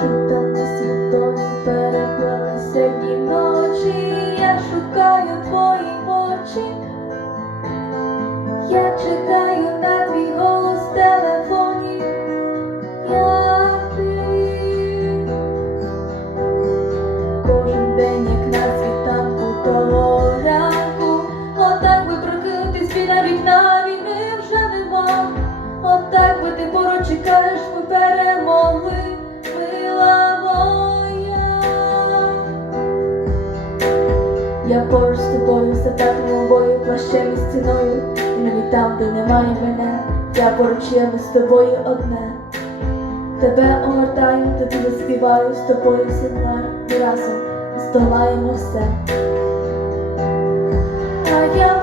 Жутами святої переплелися ночі, я шукаю твої очі, я чекаю на твій голос в телефоні, я Я поруч з тобою, запеклому бою, плащем і стіною, і навіть там, де немає мене, я поруч є ми з тобою одне. Тебе огортаю, тобі заспіваю з тобою зі мною, ми разом здолаємо все. А я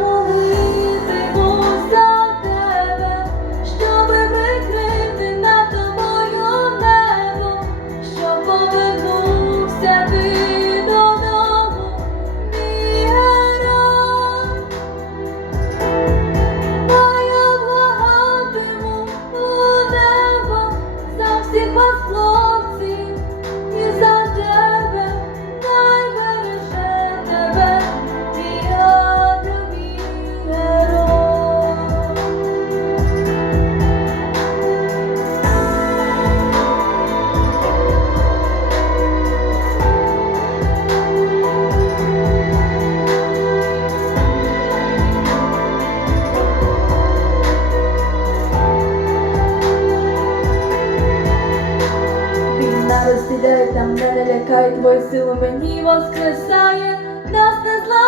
де там мене лякає, твою силу мені воскресає, нас не зла.